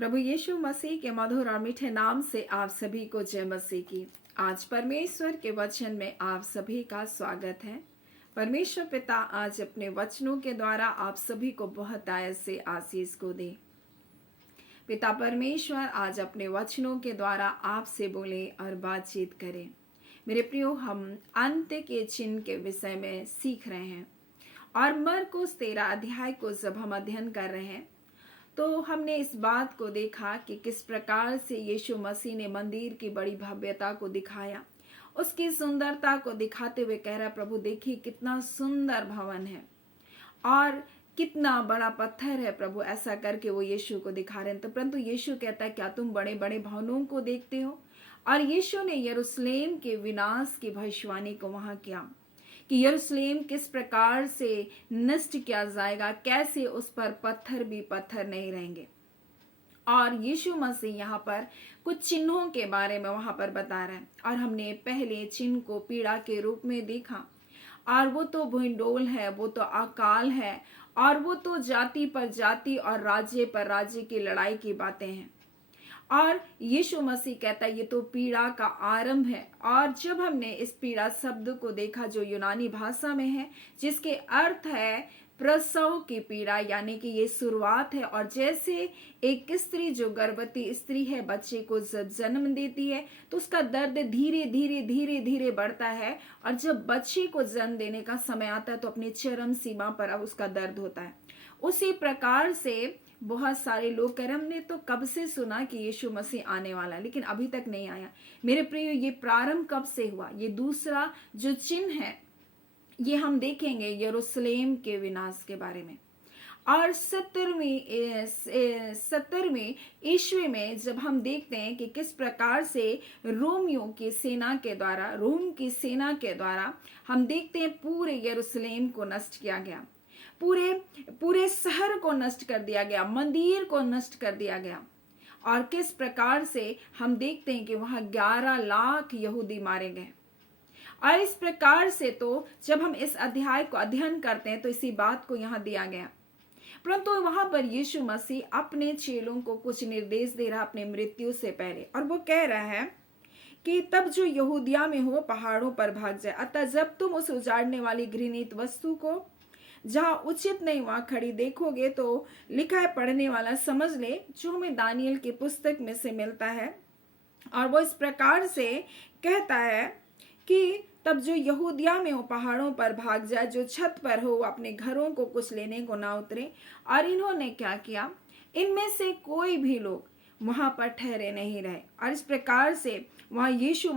प्रभु यीशु मसीह के मधुर और मीठे नाम से आप सभी को जय मसीह की। आज परमेश्वर के वचन में आप सभी का स्वागत है। परमेश्वर पिता आज अपने वचनों के द्वारा आप सभी को बहुत आयत से आशीष को दे। पिता परमेश्वर आज अपने वचनों के द्वारा आपसे बोले और बातचीत करें। मेरे प्रियो, हम अंत्य के चिन्ह के विषय में सीख रहे हैं और मरकुस 13 अध्याय को जब हम अध्ययन कर रहे हैं तो हमने इस बात को देखा कि किस प्रकार से यीशु मसीह ने मंदिर की बड़ी भव्यता को दिखाया। उसकी सुंदरता को दिखाते हुए कह रहा, प्रभु देखिए कितना सुंदर भवन है और कितना बड़ा पत्थर है। प्रभु ऐसा करके वो यीशु को दिखा रहे हैं। तो परंतु यीशु कहता है, क्या तुम बड़े बड़े भवनों को देखते हो? और यीशु ने यरूशलेम के विनाश की भविष्यवाणी को वहां किया कि यरूशलेम किस प्रकार से नष्ट किया जाएगा, कैसे उस पर पत्थर भी पत्थर नहीं रहेंगे। और यीशु मसीह यहाँ पर कुछ चिन्हों के बारे में वहां पर बता रहे हैं और हमने पहले चिन्ह को पीड़ा के रूप में देखा और वो तो भूंडोल है, वो तो अकाल है और वो तो जाति पर जाति और राज्य पर राज्य की लड़ाई की बातें हैं। और यीशु मसीह कहता है ये तो पीड़ा का आरंभ है। और जब हमने इस पीड़ा शब्द को देखा जो यूनानी भाषा में है, जिसके अर्थ है प्रसव की पीड़ा, यानी कि ये शुरुआत है। और जैसे एक स्त्री जो गर्भवती स्त्री है बच्चे को जन्म देती है तो उसका दर्द धीरे धीरे धीरे धीरे बढ़ता है और जब बच्चे को जन्म देने का समय आता है तो अपनी चरम सीमा पर अब उसका दर्द होता है। उसी प्रकार से बहुत सारे लोग कह रहे, हमने तो कब से सुना कि यीशु मसीह आने वाला है लेकिन अभी तक नहीं आया। मेरे प्रियो, ये प्रारंभ कब से हुआ? ये दूसरा जो चिन्ह है ये हम देखेंगे यरूशलेम के विनाश के बारे में। और 70वें ईस्वी में जब हम देखते हैं कि किस प्रकार से रोमियों की सेना के द्वारा, रोम की सेना के द्वारा हम देखते हैं पूरे यरूशलेम को नष्ट किया गया, पूरे शहर को नष्ट कर दिया गया, मंदिर को नष्ट कर दिया गया। और किस प्रकार से हम देखते हैं कि वहां 11 लाख यहूदी मारे गए। और इस प्रकार से तो जब हम इस अध्याय को अध्ययन करते हैं तो इसी बात को यहाँ दिया गया। परंतु वहां पर यीशु मसीह अपने चेलों को कुछ निर्देश दे रहा अपने मृत्यु से पहले, और वो कह रहा है कि तब जो यहूदिया में हो पहाड़ों पर भाग जाए। अतः जब तुम उस उजाड़ने वाली घृणित वस्तु को जहां उचित नहीं वहां खड़ी देखोगे तो लिखा है, पढ़ने वाला समझ ले, जो हमें दानियल की पुस्तक में से मिलता है। और वो इस प्रकार से कहता है कि तब जो यहूदिया में हो पहाड़ों पर भाग जाए, जो छत पर हो अपने घरों को कुछ लेने को ना उतरे। और इन्होंने क्या किया, इनमें से कोई भी लोग वहां पर ठहरे नहीं रहे। और इस प्रकार से वहां यीशु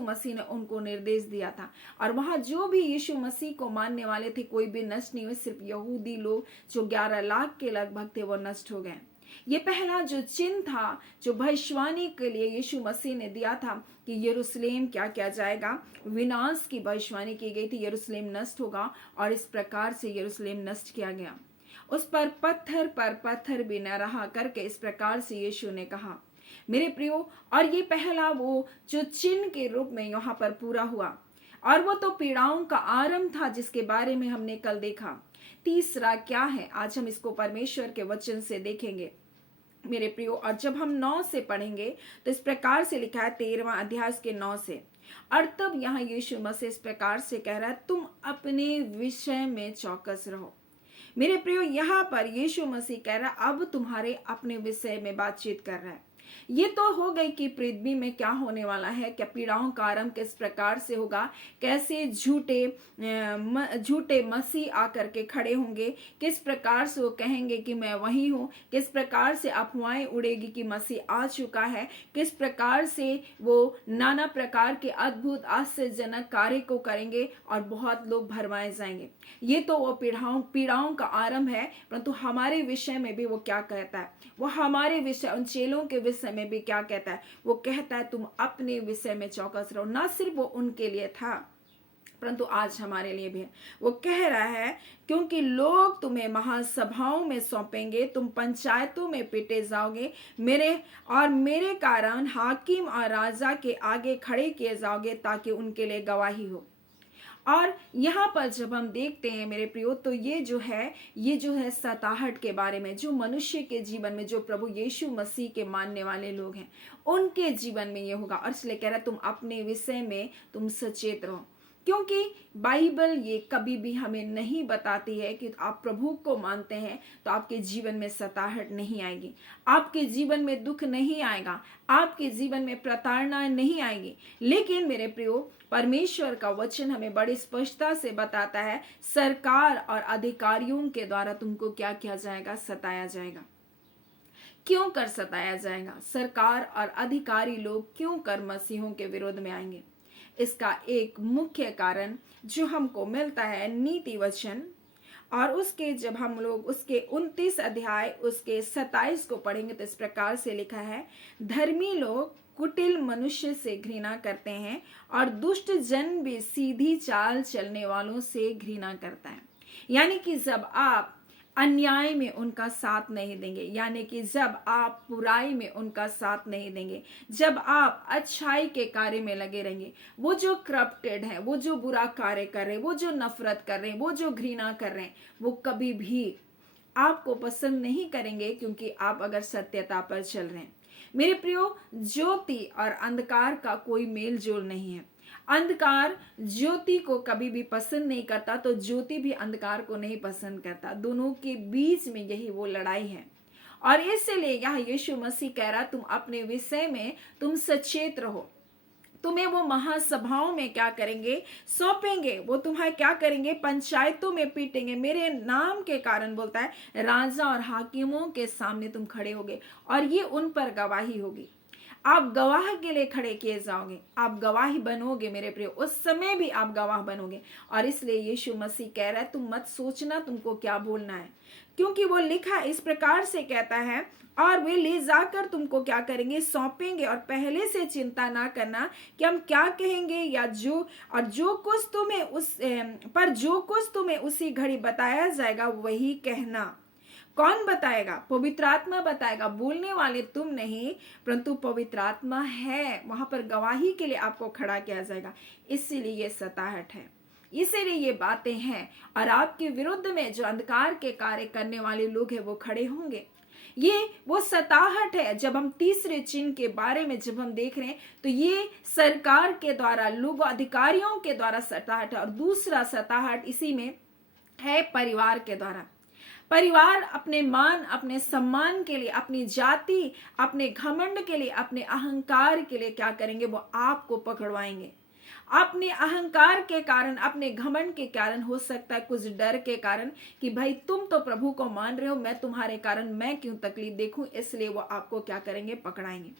मसीह ने उनको निर्देश दिया था। और वहां जो भी यीशु मसीह को मानने वाले थे कोई भी नष्ट नहीं हुए, सिर्फ यहूदी लोग जो 11 लाख के लगभग थे वो नष्ट हो गए। ये पहला जो चिन्ह था जो भविष्यवाणी के लिए यीशु मसीह ने दिया था कि यरूशलेम क्या किया जाएगा, विनाश की भविष्यवाणी की गई थी, यरूशलेम नष्ट होगा। और इस प्रकार से यरूशलेम नष्ट किया गया, उस पर पत्थर भी न रहा करके इस प्रकार से यीशु ने कहा। मेरे प्रियो, और ये पहला वो जो चिन्ह के रूप में यहाँ पर पूरा हुआ, और वो तो पीड़ाओं का आरंभ था जिसके बारे में हमने कल देखा। तीसरा क्या है, आज हम इसको परमेश्वर के वचन से देखेंगे मेरे प्रियो। और जब हम 9 से पढ़ेंगे तो इस प्रकार से लिखा है 13वां अध्याय के 9 से। और तब यहाँ यीशु मसीह इस प्रकार से कह रहा है, तुम अपने विषय में चौकस रहो। मेरे प्रियो, यहाँ पर यीशु मसीह कह रहा है अब तुम्हारे अपने विषय में बातचीत कर रहा है। ये तो हो गई कि पृथ्वी में क्या होने वाला है, क्या पीड़ाओं का आरंभ किस प्रकार से होगा, कैसे झूठे मसीह आकर के खड़े होंगे, किस प्रकार से वो कहेंगे कि मैं वही हूँ, किस प्रकार से अफवाहें उड़ेगी कि मसीह आ चुका है, किस प्रकार से वो नाना प्रकार के अद्भुत आश्चर्यजनक कार्य को करेंगे और बहुत लोग भरमाए जाएंगे। ये तो वो पीड़ाओं का आरंभ है। परंतु हमारे विषय में भी वो क्या कहता है, वो हमारे विषय, उन चेलों के विषय में भी क्या कहता है, वो कहता है तुम अपने विषय में चौकस रहो। ना सिर्फ वो उनके लिए था परंतु आज हमारे लिए भी है। वो कह रहा है क्योंकि लोग तुम्हें महासभाओं में सौंपेंगे, तुम पंचायतों में पीटे जाओगे, मेरे कारण हाकिम और राजा के आगे खड़े किए जाओगे ताकि उनके लिए गवाही हो। और यहाँ पर जब हम देखते हैं मेरे प्रियो, तो ये जो है सताहट के बारे में, जो मनुष्य के जीवन में, जो प्रभु यीशु मसीह के मानने वाले लोग हैं उनके जीवन में ये होगा। और इसलिए कह रहा है तुम अपने विषय में तुम सचेत रहो, क्योंकि बाइबल ये कभी भी हमें नहीं बताती है कि आप प्रभु को मानते हैं तो आपके जीवन में सताहट नहीं आएगी, आपके जीवन में दुख नहीं आएगा, आपके जीवन में प्रताड़ना नहीं आएगी। लेकिन मेरे प्रियो, परमेश्वर का वचन हमें बड़ी स्पष्टता से बताता है सरकार और अधिकारियों के द्वारा तुमको क्या किया जाएगा, सताया जाएगा। क्यों कर सताया जाएगा? सरकार और अधिकारी लोग क्यों कर मसीहों के विरोध में आएंगे? इसका एक मुख्य कारण जो हमको मिलता है नीति वचन, और उसके जब हम लोग उसके 29 अध्याय उसके 27 को पढ़ेंगे तो इस प्रकार से लिखा है, धर्मी लोग कुटिल मनुष्य से घृणा करते हैं और दुष्ट जन भी सीधी चाल चलने वालों से घृणा करता है। यानी कि जब आप अन्याय में उनका साथ नहीं देंगे, यानी कि जब आप बुराई में उनका साथ नहीं देंगे, जब आप अच्छाई के कार्य में लगे रहेंगे, वो जो करप्टेड है, वो जो बुरा कार्य कर रहे हैं, वो जो नफरत कर रहे हैं, वो जो घृणा कर रहे हैं, वो कभी भी आपको पसंद नहीं करेंगे, क्योंकि आप अगर सत्यता पर चल रहे हैं। मेरे प्रियो, ज्योति और अंधकार का कोई मेल जोल नहीं है। अंधकार ज्योति को कभी भी पसंद नहीं करता, तो ज्योति भी अंधकार को नहीं पसंद करता। दोनों के बीच में यही वो लड़ाई है। और इसलिए यहाँ यीशु मसीह कह रहा, तुम अपने विषय में तुम सचेत रहो। तुम्हें वो महासभाओं में क्या करेंगे, सौंपेंगे। वो तुम्हें क्या करेंगे, पंचायतों में पीटेंगे। मेरे नाम के कारण बोलता है, राजा और हाकिमों के सामने तुम खड़े होगे और ये उन पर गवाही होगी। आप गवाह के लिए खड़े किए जाओगे, आप गवाही बनोगे मेरे प्रिय, उस समय भी आप गवाह बनोगे। और इसलिए यीशु मसीह कह रहा है, तुम मत सोचना तुमको क्या बोलना है, क्योंकि वो लिखा इस प्रकार से कहता है, और वे ले जाकर तुमको क्या करेंगे, सौंपेंगे। और पहले से चिंता ना करना कि हम क्या कहेंगे या जो कुछ तुम्हें उसी घड़ी बताया जाएगा वही कहना। कौन बताएगा? पवित्र आत्मा बताएगा। बोलने वाले तुम नहीं, परंतु पवित्र आत्मा है, वहां पर गवाही के लिए आपको खड़ा किया जाएगा। इसीलिए ये सताहट है, इसीलिए ये बातें हैं। और आपके विरुद्ध में जो अंधकार के कार्य करने वाले लोग हैं वो खड़े होंगे। ये वो सताहट है। जब हम तीसरे चिन्ह के बारे में जब हम देख रहे हैं, तो ये सरकार के द्वारा, लोग अधिकारियों के द्वारा सताहट है। और दूसरा सताहट इसी में है परिवार के द्वारा। परिवार अपने मान, अपने सम्मान के लिए, अपनी जाति, अपने घमंड के लिए, अपने अहंकार के लिए क्या करेंगे, वो आपको पकड़वाएंगे। अपने अहंकार के कारण, अपने घमंड के कारण, हो सकता है कुछ डर के कारण कि भाई तुम तो प्रभु को मान रहे हो, मैं तुम्हारे कारण मैं क्यों तकलीफ देखूं, इसलिए वो आपको क्या करेंगे, पकड़ाएंगे।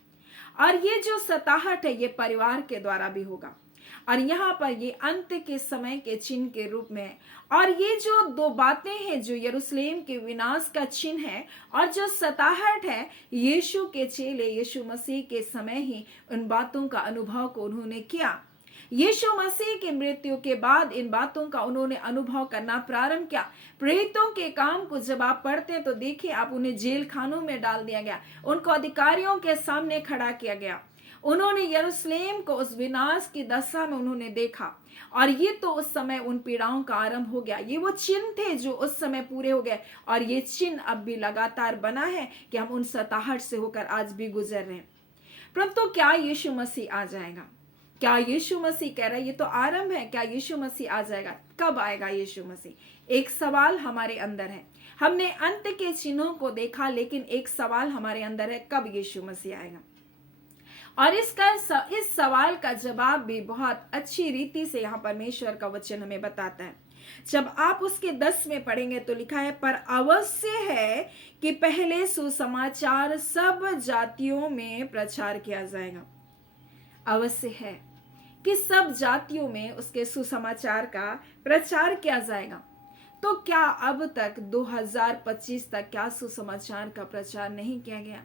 और ये जो सताहट है ये परिवार के द्वारा भी होगा। और यहाँ पर ये अंत के समय के चिन्ह के रूप में है। और ये जो दो बातें हैं, जो यरूशलेम के विनाश का चिन्ह है और जो सताहट है, यीशु के चेले यीशु मसीह के समय ही उन बातों का अनुभव को उन्होंने किया। यीशु मसीह की मृत्यु के बाद इन बातों का उन्होंने अनुभव करना प्रारंभ किया। प्रेरितों के काम को जब आप पढ़ते हैं तो देखिए, आप उन्हें जेल खानों में डाल दिया गया, उनको अधिकारियों के सामने खड़ा किया गया। उन्होंने यरूशलेम को उस विनाश की दशा में उन्होंने देखा। और ये तो उस समय उन पीड़ाओं का आरंभ हो गया। ये वो चिन्ह थे जो उस समय पूरे हो गए, और ये चिन्ह अब भी लगातार बना है कि हम उन सताहट से होकर आज भी गुजर रहे हैं। परंतु क्या यीशु मसीह आ जाएगा? क्या यीशु मसीह कह रहा है, ये तो आरंभ है, क्या यीशु मसीह आ जाएगा? कब आएगा यीशु मसीह? एक सवाल हमारे अंदर है। हमने अंत के चिन्हों को देखा, लेकिन एक सवाल हमारे अंदर है, कब यीशु मसीह आएगा? और इस सवाल का जवाब भी बहुत अच्छी रीति से यहाँ परमेश्वर का वचन हमें बताता है। जब आप उसके 10 में पढ़ेंगे तो लिखा है, पर अवश्य है कि पहले सुसमाचार सब जातियों में प्रचार किया जाएगा। अवश्य है कि सब जातियों में उसके सुसमाचार का प्रचार किया जाएगा। तो क्या अब तक 2025 तक क्या सुसमाचार का प्रचार नहीं किया गया?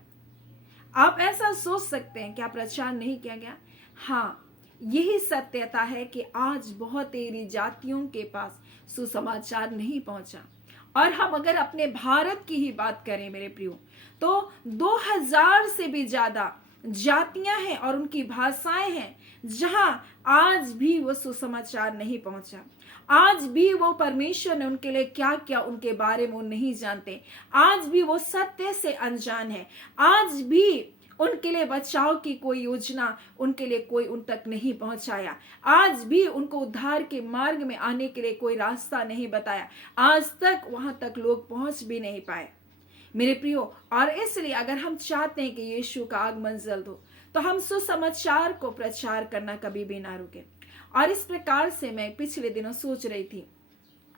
आप ऐसा सोच सकते हैं, क्या प्रचार नहीं किया गया? हाँ, यही सत्यता है कि आज बहुत तेरी जातियों के पास सुसमाचार नहीं पहुंचा। और हम अगर अपने भारत की ही बात करें मेरे प्रियो, तो 2000 से भी ज्यादा जातियां हैं और उनकी भाषाएं हैं जहां आज भी वो सुसमाचार नहीं पहुंचा। आज भी वो परमेश्वर ने उनके लिए क्या क्या उनके बारे में वो नहीं जानते। आज भी वो सत्य से अनजान है। आज भी उनके लिए बचाव की कोई योजना उनके लिए कोई उन तक नहीं पहुंचाया। आज भी उनको उद्धार के मार्ग में आने के लिए कोई रास्ता नहीं बताया। आज तक वहां तक लोग पहुंच भी नहीं पाए मेरे प्रियो। और इसलिए अगर हम चाहते हैं कि यीशु का आगमन जल्द हो तो हम सुसमाचार को प्रचार करना कभी भी ना रुके। और इस प्रकार से मैं पिछले दिनों सोच रही थी,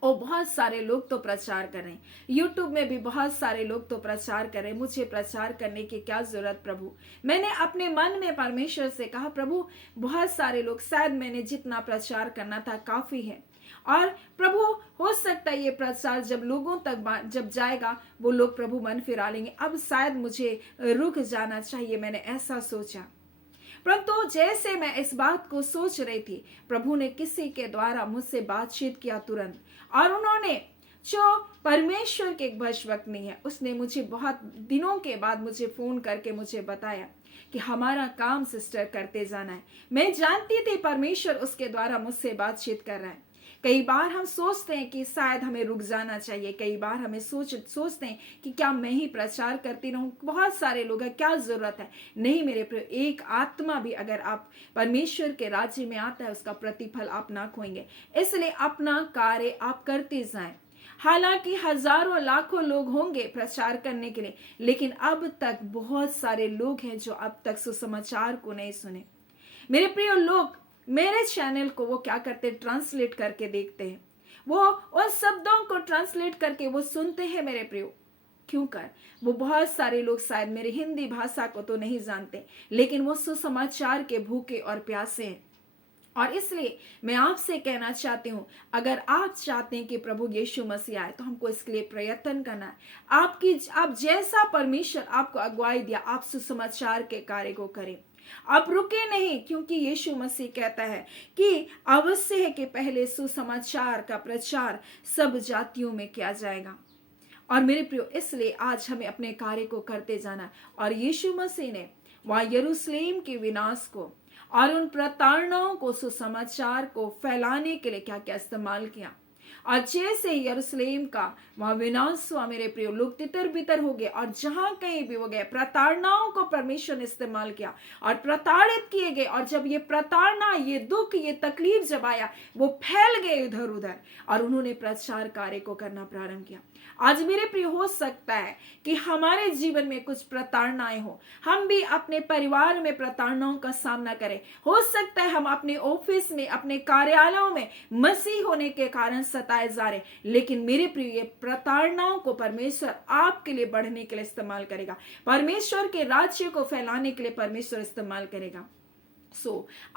और बहुत सारे लोग तो प्रचार कर रहे हैं, यूट्यूब में भी बहुत सारे लोग तो प्रचार कर रहे हैं, मुझे प्रचार करने की क्या जरूरत प्रभु। मैंने अपने मन में परमेश्वर से कहा, प्रभु बहुत सारे लोग, शायद मैंने जितना प्रचार करना था काफी है। और प्रभु हो सकता है ये प्रचार जब लोगों तक जब जाएगा वो लोग प्रभु मन फिरा लेंगे, अब शायद मुझे रुक जाना चाहिए, मैंने ऐसा सोचा। परंतु जैसे मैं इस बात को सोच रही थी, प्रभु ने किसी के द्वारा मुझसे बातचीत किया तुरंत, और उन्होंने जो परमेश्वर के एक भविष्यवक्ता है, उसने मुझे बहुत दिनों के बाद मुझे फोन करके मुझे बताया कि हमारा काम सिस्टर करते जाना है। मैं जानती थी परमेश्वर उसके द्वारा मुझसे बातचीत कर रहा है। कई बार हम सोचते हैं कि शायद हमें रुक जाना चाहिए, कई बार हमें सोचते हैं कि क्या मैं ही प्रचार करती रहूं, बहुत सारे लोग हैं, क्या जरूरत है। नहीं मेरे प्रिय, एक आत्मा भी अगर आप परमेश्वर के राज्य में आता है उसका प्रतिफल आप ना खोएंगे। इसलिए अपना कार्य आप करते जाएं। हालांकि हजारों लाखों लोग होंगे प्रचार करने के लिए, लेकिन अब तक बहुत सारे लोग हैं जो अब तक सुसमाचार को नहीं सुने। मेरे प्रिय लोग मेरे चैनल को वो क्या करते हैं, ट्रांसलेट करके देखते हैं, वो उस शब्दों को ट्रांसलेट करके वो सुनते हैं मेरे प्रियो। क्यों कर वो बहुत सारे लोग शायद मेरी हिंदी भाषा को तो नहीं जानते, लेकिन वो सुसमाचार के भूखे और प्यासे हैं। और इसलिए मैं आपसे कहना चाहती हूं, अगर आप चाहते हैं कि प्रभु यीशु मसीह आए तो हमको इसके लिए प्रयत्न करना है। आप जैसा परमेश्वर आपको अगुवाई दिया, आप सुसमाचार के कार्य को करें। आप रुके नहीं, क्योंकि यीशु मसीह कहता है कि अवश्य है कि पहले सुसमाचार का प्रचार सब जातियों में किया जाएगा। और मेरे प्रियो, इसलिए आज हमें अपने कार्य को करते जाना। और यीशु मसीह ने वहां यरूशलेम के विनाश को और उन प्रताड़नाओं को सुसमाचार को फैलाने के लिए क्या क्या इस्तेमाल किया। और जैसे यरूशलेम का वहां विनाश हुआ मेरे प्रियो, लोग तितर बितर हो गए, और जहां कहीं भी हो गए, प्रताड़नाओं को परमेश्वर ने इस्तेमाल किया और प्रताड़ित किए गए। और जब ये प्रताड़ना, ये दुख, ये तकलीफ जब आया, वो फैल गए इधर उधर, और उन्होंने प्रचार कार्य को करना प्रारंभ किया। आज मेरे प्रिय, हो सकता है कि हमारे जीवन में कुछ प्रताड़नाएं हो, हम भी अपने परिवार में प्रताड़नाओं का सामना करें। हो सकता है हम अपने ऑफिस में, अपने कार्यालयों में मसीह होने के कारण सताए जा रहे, लेकिन मेरे प्रिय, ये प्रताड़नाओं को परमेश्वर आपके लिए बढ़ने के लिए इस्तेमाल करेगा, परमेश्वर के राज्य को फैलाने के लिए परमेश्वर इस्तेमाल करेगा।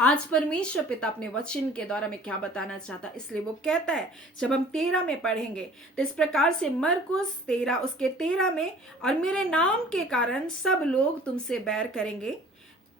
आज परमेश्वर पिता अपने वचन के द्वारा में क्या बताना चाहता, इसलिए वो कहता है, जब हम 13 में पढ़ेंगे तो इस प्रकार से, मरकुस 13 उसके 13 में, और मेरे नाम के कारण सब लोग तुमसे बैर करेंगे,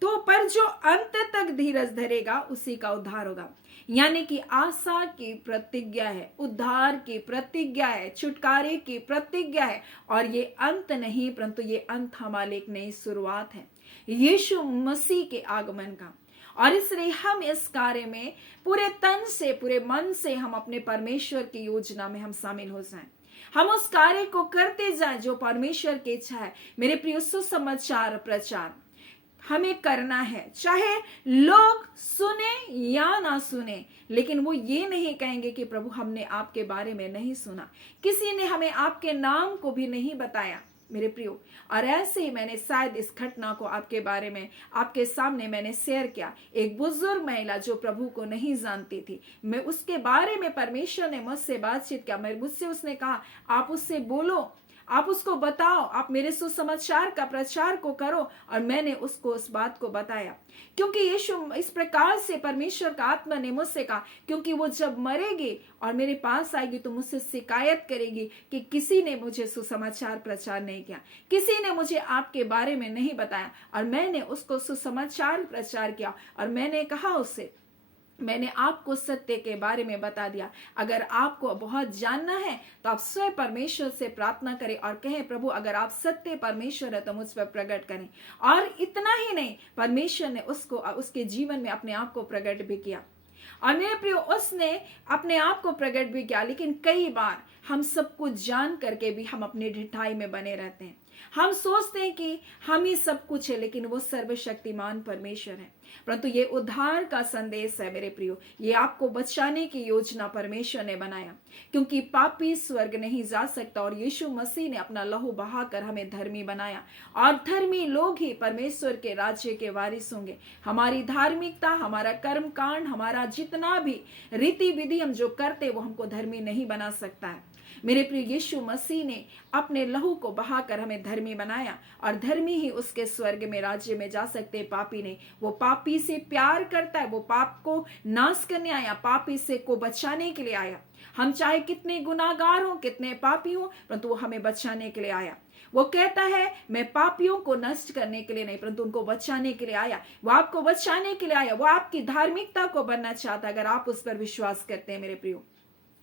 तो पर जो अंत तक धीरज धरेगा उसी का उद्धार होगा। यानी कि आशा की प्रतिज्ञा है, उद्धार की प्रतिज्ञा है, छुटकारे की प्रतिज्ञा है, और ये अंत नहीं, परंतु ये अंत हमारे एक नई शुरुआत है, यीशु मसीह के आगमन का। और इसलिए हम इस कार्य में पूरे तन से, पूरे मन से हम अपने परमेश्वर की योजना में हम शामिल हो जाएं, हम उस कार्य को करते जाएं जो परमेश्वर की इच्छा है। मेरे प्रिय, सुसमाचार प्रचार हमें करना है, चाहे लोग सुने या ना सुने, लेकिन वो ये नहीं कहेंगे कि प्रभु हमने आपके बारे में नहीं सुना, किसी ने हमें आपके नाम को भी नहीं बताया मेरे प्रियो। और ऐसे ही मैंने शायद इस घटना को आपके बारे में आपके सामने मैंने शेयर किया। एक बुजुर्ग महिला जो प्रभु को नहीं जानती थी, मैं उसके बारे में, परमेश्वर ने मुझसे बातचीत किया, मुझसे उसने कहा आप उससे बोलो, आप उसको बताओ, आप मेरे सुसमाचार का प्रचार को करो। और मैंने उसको उस बात को बताया, क्योंकि यीशु इस प्रकार से परमेश्वर का आत्मा ने मुझसे कहा, क्योंकि वो जब मरेगी और मेरे पास आएगी तो मुझसे शिकायत करेगी कि किसी ने मुझे सुसमाचार प्रचार नहीं किया, किसी ने मुझे आपके बारे में नहीं बताया। और मैंने उसको सुसमाचार प्रचार किया, और मैंने कहा उससे मैंने आपको सत्य के बारे में बता दिया। अगर आपको बहुत जानना है तो आप स्वयं परमेश्वर से प्रार्थना करें और कहें, प्रभु अगर आप सत्य परमेश्वर है तो मुझ पर प्रकट करें। और इतना ही नहीं, परमेश्वर ने उसको उसके जीवन में अपने आप को प्रकट भी किया। और मेरे प्रियो, उसने अपने आप को प्रकट भी किया, लेकिन कई बार हम सब कुछ जान करके भी हम अपनी ढिठाई में बने रहते हैं। हम सोचते हैं कि हम ही सब कुछ है, लेकिन वो सर्वशक्तिमान परमेश्वर है। परंतु ये उद्धार का संदेश है मेरे प्रियो, ये आपको बचाने की योजना परमेश्वर ने बनाया, क्योंकि पापी स्वर्ग नहीं जा सकता और यीशु मसीह ने अपना लहू बहाकर हमें धर्मी बनाया, और धर्मी लोग ही परमेश्वर के राज्य के वारिस होंगे। हमारी धार्मिकता, हमारा कर्म कांड, हमारा जितना भी रीति विधि हम जो करते वो हमको धर्मी नहीं बना सकता है। मेरे प्रिय, यीशु मसीह ने अपने लहू को बहाकर हमें धर्मी बनाया, और धर्मी ही उसके स्वर्ग में राज्य में जा सकते। पापी ने, वो पापी से प्यार करता है, वो पाप को नाश करने आया, पापी से को बचाने के लिए आया। हम चाहे कितने गुनाहगार हो, कितने पापी हो, परंतु वो हमें बचाने के लिए आया। वो कहता है मैं पापियों को नष्ट करने के लिए नहीं, परंतु उनको बचाने के लिए आया। वो आपको बचाने के लिए आया, वो आपकी धार्मिकता को बनना चाहता है, अगर आप उस पर विश्वास करते हैं मेरे प्रियो।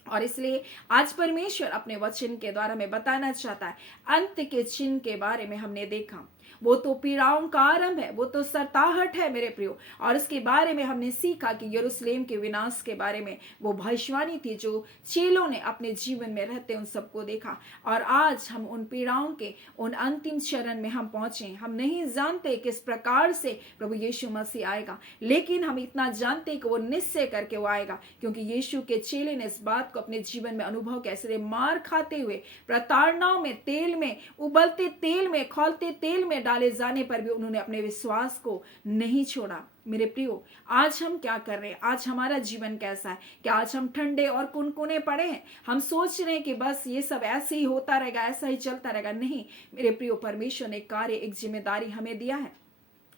और इसलिए आज परमेश्वर अपने वचन के द्वारा में बताना चाहता है, अंत के चिन्ह के बारे में हमने देखा, वो तो पीड़ाओं का आरंभ है, वो तो सताहट है मेरे प्रियो। और इसके बारे में हमने सीखा कि यरूशलेम के विनाश के बारे में वो भविष्यवाणी थी जो चेलों ने अपने जीवन में रहते उन सबको देखा। और आज हम उन पीड़ाओं के उन अंतिम चरण में हम पहुंचे। हम नहीं जानते किस प्रकार से प्रभु यीशु मसीह आएगा, लेकिन हम इतना जानते कि वो निश्चय करके वो आएगा, क्योंकि यीशु के चेले ने इस बात को अपने जीवन में अनुभव कैसे मार खाते हुए, प्रताड़नाओं में, तेल में, उबलते तेल में, खौलते तेल में डाले जाने पर भी उन्होंने अपने विश्वास को नहीं छोड़ा। मेरे प्रियो, आज हम क्या कर रहे हैं? आज हमारा जीवन कैसा है? क्या आज हम ठंडे और कुनकुने पड़े हैं? हम सोच रहे हैं कि बस ये सब ऐसे ही होता रहेगा, ऐसा ही चलता रहेगा? नहीं मेरे प्रियो, परमेश्वर ने कार्य, एक जिम्मेदारी हमें दिया है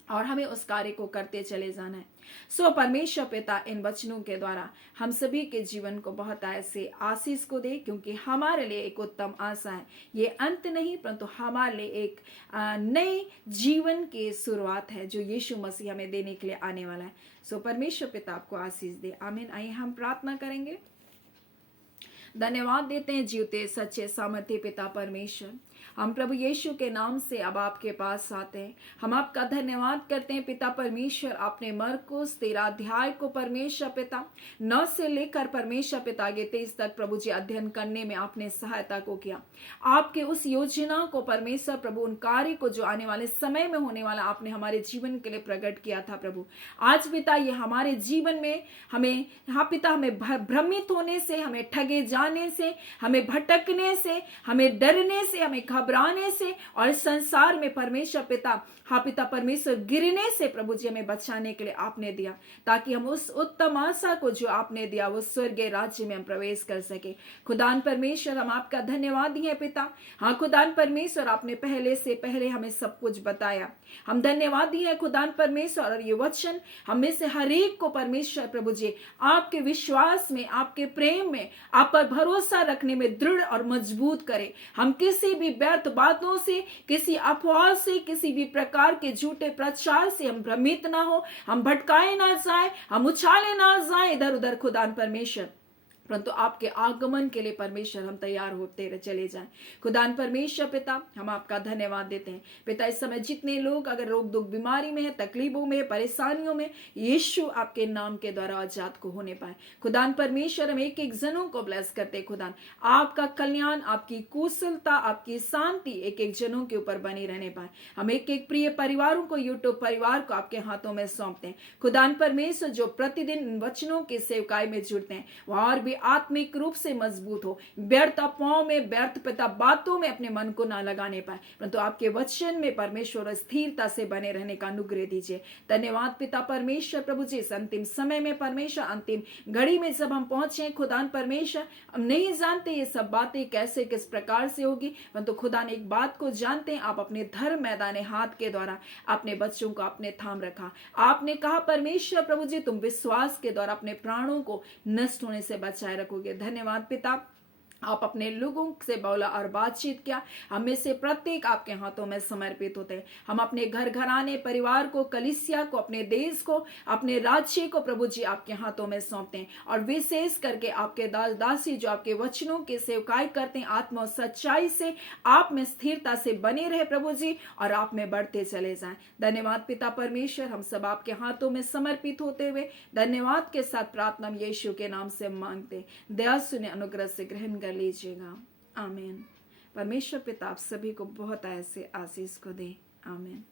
और हमें उस कार्य को करते चले जाना है। सो परमेश्वर पिता इन वचनों के द्वारा हम सभी के जीवन को बहुत ऐसे आशीष को दे, क्योंकि हमारे लिए एक उत्तम आशा है। ये अंत नहीं, परंतु हमारे लिए एक नए जीवन की शुरुआत है जो यीशु मसीह हमें देने के लिए आने वाला है। सो परमेश्वर पिता आपको आशीष दे। आमीन। आइए हम प्रार्थना करेंगे। धन्यवाद देते हैं जीवते सच्चे सामर्थ्य पिता परमेश्वर, हम प्रभु यीशु के नाम से अब आपके पास आते हैं। हम आपका धन्यवाद करते हैं पिता परमेश्वर, आपने मरकुस 13 अध्याय को परमेश्वर पिता 9 से लेकर परमेश्वर पिता 23 तक प्रभु जी अध्ययन करने में आपने सहायता को किया। आपके उस योजना को परमेश्वर प्रभु, उन कार्य को जो आने वाले समय में होने वाला आपने हमारे जीवन के लिए प्रकट किया था प्रभु। आज पिता ये हमारे जीवन में हमें, हाँ पिता, हमें भ्रमित होने से, हमें ठगे जाने से, हमें भटकने से, हमें डरने से, हमें घबराने से और संसार में परमेश्वर पिता, हाँ पिता परमेश्वर, गिरने से प्रभु जी हमें बचाने के लिए आपने दिया, ताकि हम उस उत्तम आशा को जो आपने दिया वो स्वर्गीय राज्य में हम प्रवेश कर सके। खुदान परमेश्वर, हम आपका धन्यवाद है पिता। हाँ खुदान परमेश्वर, आपने पहले से पहले हमें सब कुछ बताया। हम धन्यवाद है खुदान परमेश्वर, और ये वचन हम में से हर एक को परमेश्वर प्रभु जी आपके विश्वास में, आपके प्रेम में, आप पर भरोसा रखने में दृढ़ और मजबूत करे। हम किसी भी व्यर्थ बातों से, किसी अफवाह से, किसी भी प्रकार के झूठे प्रचार से हम भ्रमित ना हो, हम भटकाए ना जाए, हम उछाले ना जाए इधर उधर खुदान परमेश्वर, परंतु आपके आगमन के लिए परमेश्वर हम तैयार होते चले जाएं। खुदान परमेश्वर पिता, हम आपका धन्यवाद देते हैं पिता। इस समय जितने लोग अगर रोग दुख बीमारी में है, तकलीफों में, परेशानियों में, यीशु आपके नाम के द्वारा आजाद को होने पाए। खुदान परमेश्वर, हम एक एक जनों को ब्लेस करते खुदान, आपका कल्याण, आपकी कुशलता, आपकी शांति एक एक जनों के ऊपर बनी रहने पाए। हम एक एक प्रिय परिवारों को, यूट्यूब परिवार को आपके हाथों में सौंपते हैं खुदान परमेश्वर, जो प्रतिदिन वचनों की सेवकाई में जुड़ते हैं, वह और भी आत्मिक रूप से मजबूत हो, व्यर्थ अफवाहों में, व्यर्थ पिता बातों में अपने मन को ना लगाने पाए, परंतु आपके वचन में परमेश्वर स्थिरता से बने रहने का अनुग्रह दीजिए। धन्यवाद पिता परमेश्वर प्रभु जी, इस अंतिम समय में परमेश्वर, अंतिम घड़ी में जब हम पहुंचे खुदान परमेश्वर, हम नहीं जानते ये सब बातें कैसे किस प्रकार से होगी, परंतु खुदान एक बात को जानते हैं, आप अपने धर्म मैदाने हाथ के द्वारा अपने बच्चों को आपने थाम रखा। आपने कहा परमेश्वर प्रभु जी, तुम विश्वास के द्वारा अपने प्राणों को नष्ट होने से बचाए रखोगे। धन्यवाद पिता, आप अपने लोगों से बोला और बातचीत किया। हमें से प्रत्येक आपके हाथों में समर्पित होते हैं। हम अपने घर घराने परिवार को, कलीसिया को, अपने देश को, अपने राज्य को प्रभु जी आपके हाथों में सौंपते हैं। और विशेष करके आपके दास दासी जो आपके वचनों की सेवकाई करते हैं, आत्मा और सच्चाई से आप में स्थिरता से बने रहे प्रभु जी, और आप में बढ़ते चले जाएं। धन्यवाद पिता परमेश्वर, हम सब आपके हाथों में समर्पित होते हुए धन्यवाद के साथ प्रार्थना यीशु के नाम से मांगते, दया सुने, अनुग्रह से ग्रहण कर लीजिएगा। आमीन। परमेश्वर पिता आप सभी को बहुत ऐसे आशीष को दे। आमीन।